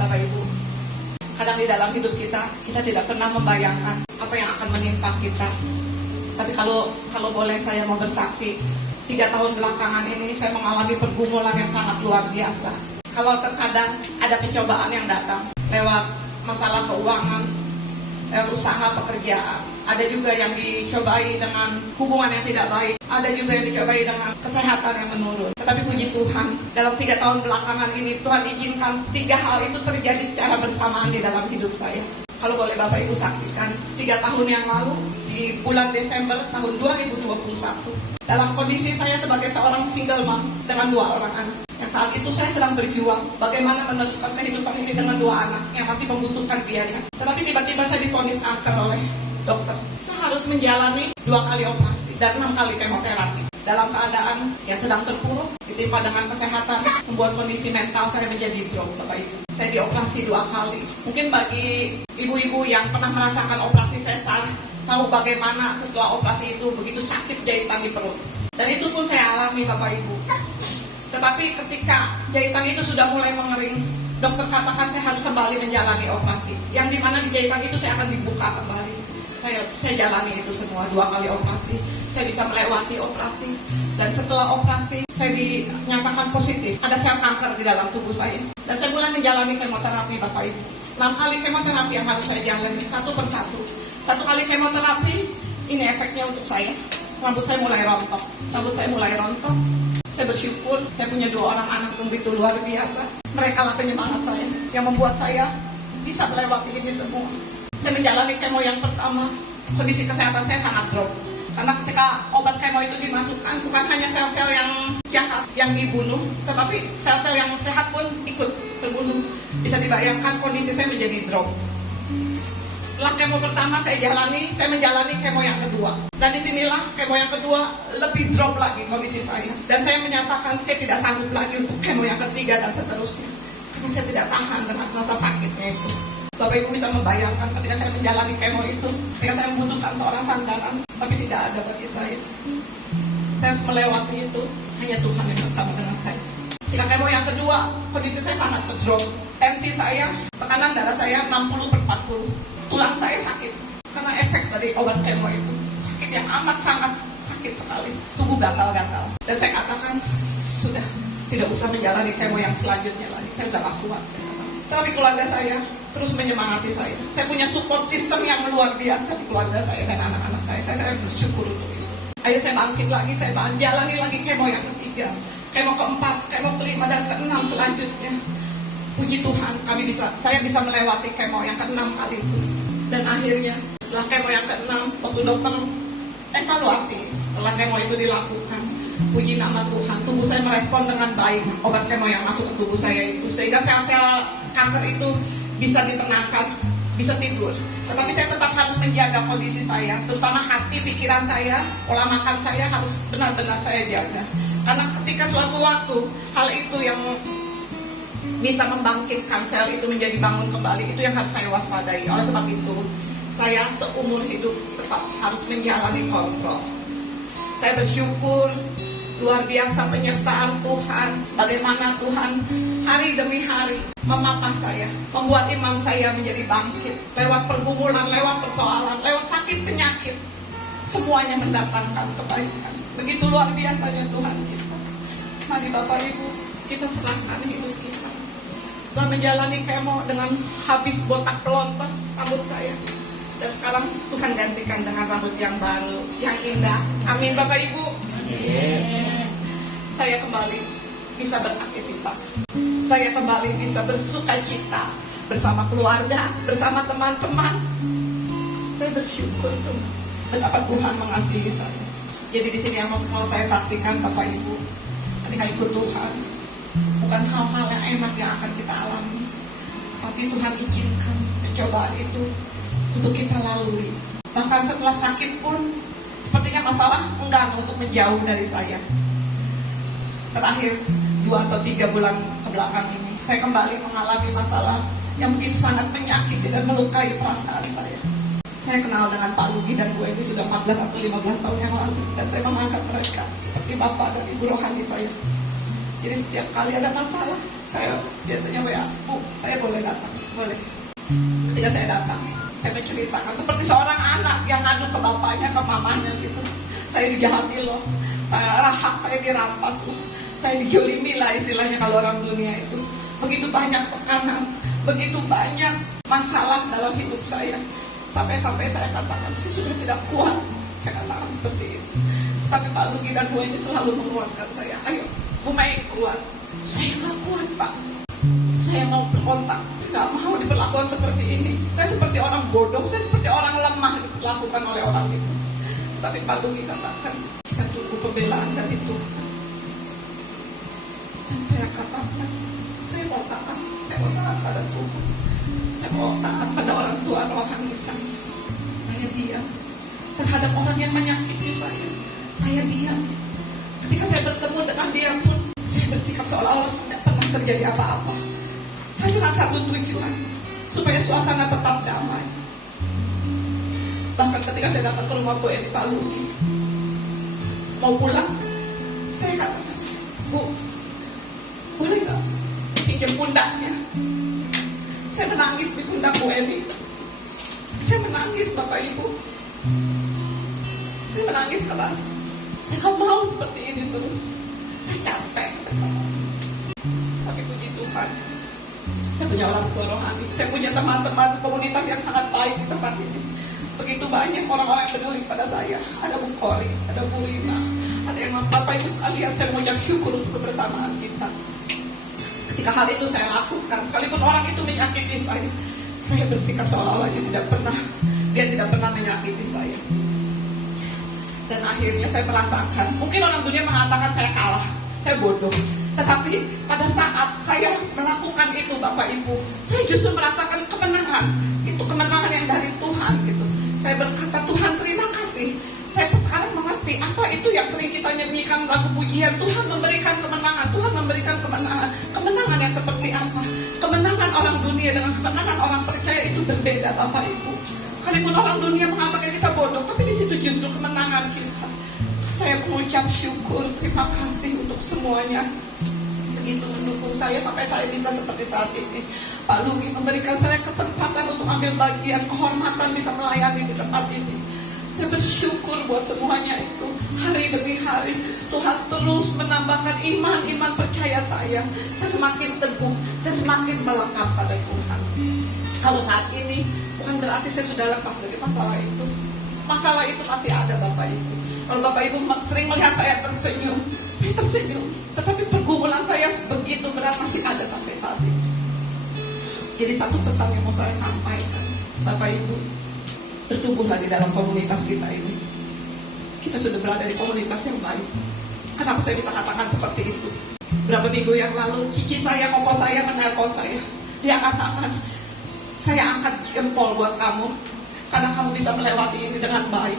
Bapak Ibu, kadang di dalam hidup kita tidak pernah membayangkan apa yang akan menimpa kita. Tapi kalau boleh saya mau bersaksi, 3 tahun belakangan ini saya mengalami pergumulan yang sangat luar biasa. Kalau terkadang ada pencobaan yang datang lewat masalah keuangan, lewat usaha pekerjaan, ada juga yang dicobai dengan hubungan yang tidak baik, ada juga yang dicobai dengan kesehatan yang menurun. Tetapi puji Tuhan, dalam 3 tahun belakangan ini Tuhan izinkan 3 hal itu terjadi secara bersamaan di dalam hidup saya. Kalau boleh Bapak Ibu saksikan, 3 tahun yang lalu di bulan Desember tahun 2021, dalam kondisi saya sebagai seorang single mom dengan 2 orang anak, yang saat itu saya sedang berjuang bagaimana meneruskan kehidupan ini dengan 2 anak yang masih membutuhkan biaya. Tetapi tiba-tiba saya divonis kanker oleh dokter. Saya harus menjalani 2 kali operasi dan 6 kali kemoterapi. Dalam keadaan yang sedang terpuruk, ditimpa dengan kesehatan, membuat kondisi mental saya menjadi drop, Bapak Ibu. Saya dioperasi 2 kali. Mungkin bagi ibu-ibu yang pernah merasakan operasi sesar, tahu bagaimana setelah operasi itu begitu sakit jahitan di perut. Dan itu pun saya alami, Bapak Ibu. Tetapi ketika jahitan itu sudah mulai mengering, dokter katakan saya harus kembali menjalani operasi. Yang dimana di jahitan itu saya akan dibuka kembali. Saya jalani itu semua, 2 kali operasi. Saya bisa melewati operasi. Dan setelah operasi, saya dinyatakan positif. Ada sel kanker di dalam tubuh saya. Dan saya mulai menjalani kemoterapi, Bapak Ibu. 6 kali kemoterapi yang harus saya jalani, satu persatu. 1 kali kemoterapi, ini efeknya untuk saya. Rambut saya mulai rontok. Saya bersyukur, saya punya 2 orang anak yang begitu luar biasa. Mereka lah penyemangat saya, yang membuat saya bisa melewati ini semua. Saya menjalani kemo yang pertama, kondisi kesehatan saya sangat drop. Karena ketika obat kemo itu dimasukkan, bukan hanya sel-sel yang jahat yang dibunuh, tetapi sel-sel yang sehat pun ikut terbunuh. Bisa dibayangkan kondisi saya menjadi drop. Setelah kemo pertama saya menjalani kemo yang kedua. Dan disinilah kemo yang kedua lebih drop lagi kondisi saya. Dan saya menyatakan saya tidak sanggup lagi untuk kemo yang ketiga dan seterusnya. Karena saya tidak tahan dengan rasa sakitnya itu. Bapak Ibu bisa membayangkan ketika saya menjalani kemo itu, ketika saya membutuhkan seorang sandaran, tapi tidak ada bagi saya. Saya harus melewati itu, hanya Tuhan yang bersama dengan saya. Ketika kemo yang kedua, kondisi saya sangat drop. Tensi saya, tekanan darah saya 60/40. Tulang saya sakit, karena efek dari obat kemo itu. Sakit yang amat sangat sakit sekali. Tubuh gatal-gatal. Dan saya katakan, sudah tidak usah menjalani kemo yang selanjutnya lagi. Saya sudah gak kuat. Tapi keluarga saya terus menyemangati saya. Saya punya support system yang luar biasa di keluarga saya dan anak-anak saya. Saya bersyukur untuk itu. Ayo saya bangkit lagi, saya jalani lagi kemo yang ketiga, kemo keempat, kemo kelima dan keenam selanjutnya. Puji Tuhan, saya bisa melewati kemo yang keenam kali itu. Dan akhirnya setelah kemo yang keenam, waktu dokter evaluasi setelah kemo itu dilakukan, puji nama Tuhan, tubuh saya merespon dengan baik obat kemo yang masuk ke tubuh saya itu, sehingga sel-sel kanker itu bisa ditenangkan, bisa tidur. Tetapi saya tetap harus menjaga kondisi saya, terutama hati, pikiran saya, pola makan saya harus benar-benar saya jaga. Karena ketika suatu waktu hal itu yang bisa membangkitkan sel itu menjadi bangun kembali, itu yang harus saya waspadai. Oleh sebab itu, saya seumur hidup tetap harus menjalani kontrol. Saya bersyukur luar biasa penyertaan Tuhan. Bagaimana Tuhan hari demi hari memapah saya, membuat iman saya menjadi bangkit. Lewat pergumulan, lewat persoalan, lewat sakit penyakit, semuanya mendatangkan kebaikan. Begitu luar biasanya Tuhan kita. Mari Bapak Ibu, kita serahkan hidup kita. Setelah menjalani kemo dengan habis botak pelontos rambut saya, dan sekarang Tuhan gantikan dengan rambut yang baru, yang indah. Amin Bapak Ibu. Amin. Saya kembali bisa beraktivitas. Saya kembali bisa bersuka cita bersama keluarga, bersama teman-teman. Saya bersyukur betapa Tuhan mengasihi saya. Jadi di sini yang mau saya saksikan Bapak Ibu, ketika ikut Tuhan, bukan hal-hal yang enak yang akan kita alami, tapi Tuhan izinkan pencobaan itu untuk kita lalui. Bahkan setelah sakit pun sepertinya masalah enggan untuk menjauh dari saya. Terakhir 2 atau 3 bulan kebelakang ini, saya kembali mengalami masalah yang begitu sangat menyakiti dan melukai perasaan saya. Saya kenal dengan Pak Lugi dan Bu Edi sudah 14 atau 15 tahun yang lalu, dan saya menganggap mereka seperti bapak dan ibu rohani saya. Jadi setiap kali ada masalah, Saya biasanya WA, Bu, saya boleh datang? Boleh. Ketika saya datang, saya menceritakan seperti seorang anak yang ngadu ke bapaknya, ke mamanya gitu. Saya dijahati loh, hak saya dirampas loh, saya dijolimi lah istilahnya kalau orang dunia itu. Begitu banyak tekanan, begitu banyak masalah dalam hidup saya. Sampai-sampai saya katakan, saya sudah tidak kuat. Saya katakan seperti itu. Tapi Pak Lugi dan Bu ini selalu menguatkan saya. Ayo, Bu Mei kuat. Saya nggak kuat, Pak. Saya mau berkontak. Nggak mau diperlakukan seperti ini. Saya seperti orang bodoh, saya seperti orang lemah diperlakukan oleh orang itu. Tapi Pak Lugi katakan, kita tunggu pembelaan dari Tuhan. Dan saya katakan, saya mau taat pada Tuhan. Saya mau taat pada orang tua rohani saya. Saya diam terhadap orang yang menyakiti saya. Saya diam. Ketika saya bertemu dengan dia pun, saya bersikap seolah-olah tidak pernah terjadi apa-apa. Saya dengan satu tujuan, supaya suasana tetap damai. Bahkan ketika saya datang ke rumah Bu Eli Pak Lugi, mau pulang, saya katakan, Bu, boleh nggak pinjam pundaknya? Saya menangis di pundak Bu Eli. Saya menangis, Bapak Ibu. Saya menangis keras. Saya nggak mau seperti ini terus. Saya capek. Tapi puji Tuhan, saya punya orang tua rohani. Saya punya teman-teman komunitas yang sangat baik di tempat ini. Begitu banyak orang-orang yang peduli pada saya. Ada Bu Kori, ada Bu Rina, ada yang Bapak Ibu sekalian. Saya mengucap syukur untuk kebersamaan kita. Ketika hal itu saya lakukan, sekalipun orang itu menyakiti saya bersikap seolah-olah dia tidak pernah menyakiti saya. Dan akhirnya saya merasakan, mungkin orang dunia mengatakan saya kalah, saya bodoh. Tetapi pada saat saya melakukan itu, Bapak Ibu, saya justru merasakan kemenangan. Itu kemenangan yang dari Tuhan gitu. Saya berkata, Tuhan terima kasih. Saya sekarang mengerti apa itu yang sering kita nyanyikan lagu pujian. Tuhan memberikan kemenangan, Tuhan memberikan kemenangan. Kemenangan yang seperti apa? Kemenangan orang dunia dengan kemenangan orang percaya itu berbeda, Bapak Ibu. Sekalipun orang dunia mengatakan kita bodoh, tapi di situ justru kemenangan kita. Saya mengucap syukur, terima kasih untuk semuanya. Begitu mendukung saya sampai saya bisa seperti saat ini. Pak Lugi memberikan saya kesempatan untuk ambil bagian, kehormatan bisa melayani di tempat ini. Saya bersyukur buat semuanya itu. Hari demi hari Tuhan terus menambahkan iman percaya saya. Saya semakin teguh, saya semakin melekat pada Tuhan. Kalau saat ini bukan berarti saya sudah lepas dari masalah itu. Masalah itu masih ada, Bapak Ibu. Kalau Bapak Ibu sering melihat saya tersenyum, saya tersenyum. Tetapi pergumulan saya begitu berat masih ada sampai saat ini. Jadi satu pesan yang mau saya sampaikan, Bapak Ibu, bertumbuhlah di dalam komunitas kita ini. Kita sudah berada di komunitas yang baik. Kenapa saya bisa katakan seperti itu? Berapa minggu yang lalu, cici saya, koko saya menelpon saya. Dia katakan, saya angkat jempol buat kamu, karena kamu bisa melewati ini dengan baik,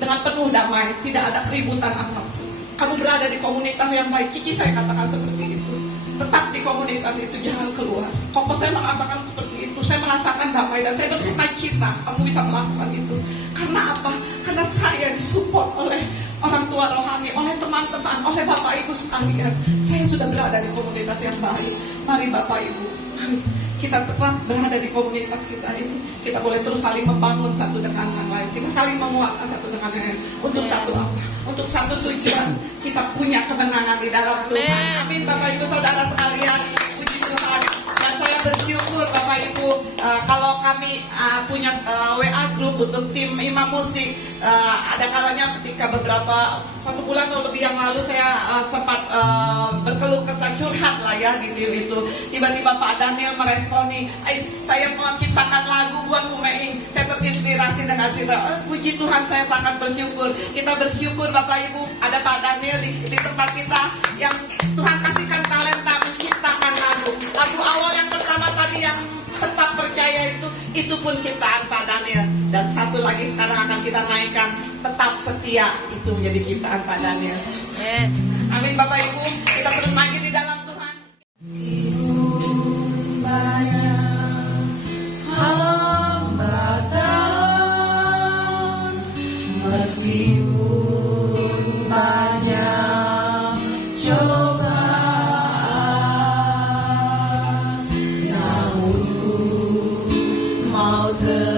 dengan penuh damai, tidak ada keributan apapun. Kamu berada di komunitas yang baik. Cici saya katakan seperti itu. Tetap di komunitas itu, jangan keluar. Koko saya mengatakan seperti itu. Saya merasakan damai dan saya bersuka cita kamu bisa melakukan itu. Karena apa? Karena saya disupport oleh orang tua rohani, oleh teman-teman, oleh Bapak Ibu sekalian. Saya sudah berada di komunitas yang baik. Mari Bapak Ibu, mari kita tetap berada di komunitas kita ini. Kita boleh terus saling membangun satu dengan yang lain. Kita saling menguatkan satu dengan yang lain. Untuk satu apa? Untuk satu tujuan. Kita punya kemenangan di dalam Tuhan. Amin, Bapak Ibu Saudara sekalian. Puji Tuhan. Dan saya bersyukur Bapak Ibu, kalau kami punya WA group untuk tim imam musik. Ada kalanya ketika satu bulan atau lebih yang lalu saya sempat berkeluh kesah, curhat lah ya di tim itu. Tiba-tiba Pak Daniel meresponi, saya mau ciptakan lagu buat Bu Mei. Saya terinspirasi dengan cerita. Puji Tuhan, saya sangat bersyukur. Kita bersyukur Bapak Ibu, ada Pak Daniel di tempat kita yang Tuhan kasihkan talenta menciptakan lagu. Lagu awal yang pertama tadi yang tetap percaya itu pun ciptaan Pak Daniel. Dan satu lagi sekarang akan kita naikkan, tetap setia, itu menjadi ciptaan Pak Daniel. Amin Bapak Ibu, kita terus maju di dalam Tuhan. Meskipun banyak cobaan, ke